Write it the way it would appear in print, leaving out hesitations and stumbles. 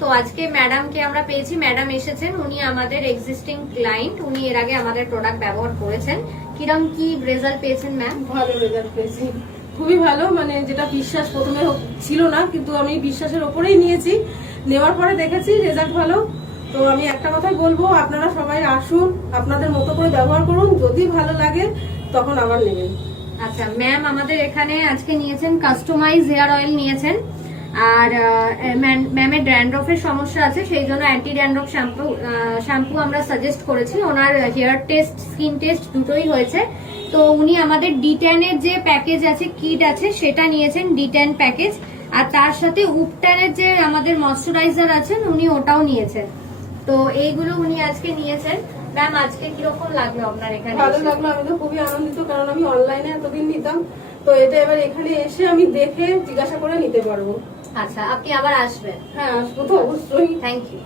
তো আজকে ম্যাডামকে আমরা পেয়েছি, ম্যাডাম এসেছেন, উনি আমাদের এক্সিস্টিং ক্লায়েন্ট, উনি এর আগে আমাদের প্রোডাক্ট ব্যবহার করেছেন। কিরম কি রেজাল্ট পেয়েছেন ম্যাম? ভালো রেজাল্ট পেয়েছি, খুবই ভালো। মানে যেটা বিশ্বাস প্রথমে ছিল না, কিন্তু আমি বিশ্বাসের ওপরেই নিয়েছি, নেওয়ার পরে দেখেছি রেজাল্ট ভালো। তো আমি একটা কথাই বলবো, আপনারা সবাই আসুন, আপনাদের মতো করে ব্যবহার করুন, যদি ভালো লাগে তখন আবার নেবেন। আচ্ছা ম্যাম, আমাদের এখানে আজকে নিয়েছেন কাস্টমাইজ হেয়ার অয়েল নিয়েছেন, আর ম্যামের ড্যান্ড্রফের সমস্যা আছে, সেই জন্য অ্যান্টি ড্যান্ড্রফ শ্যাম্পু আমরা সাজেস্ট করেছি। ওনার হেয়ার টেস্ট, স্কিন টেস্ট দুটোই হয়েছে। তো উনি আমাদের D10 এর যে প্যাকেজ আছে, কিট আছে, সেটা নিয়েছেন, D10 প্যাকেজ। আর তার সাথে উপটানের যে আমাদের ময়শ্চারাইজার আছেন, উনি ওটাও নিয়েছেন। তো এইগুলো উনি আজকে নিয়েছেন। ম্যাম, আজকে কিরকম লাগলো আপনার এখানে? ভালো লাগলো, আমি তো খুবই আনন্দিত, কারণ আমি অনলাইনে এতদিন নিতাম, তো এটা এবার এখানে এসে আমি দেখে জিজ্ঞাসা করে নিতে পারবো। আচ্ছা, আপনি আবার আসবেন? হ্যাঁ, আসবো তো অবশ্যই। Thank you.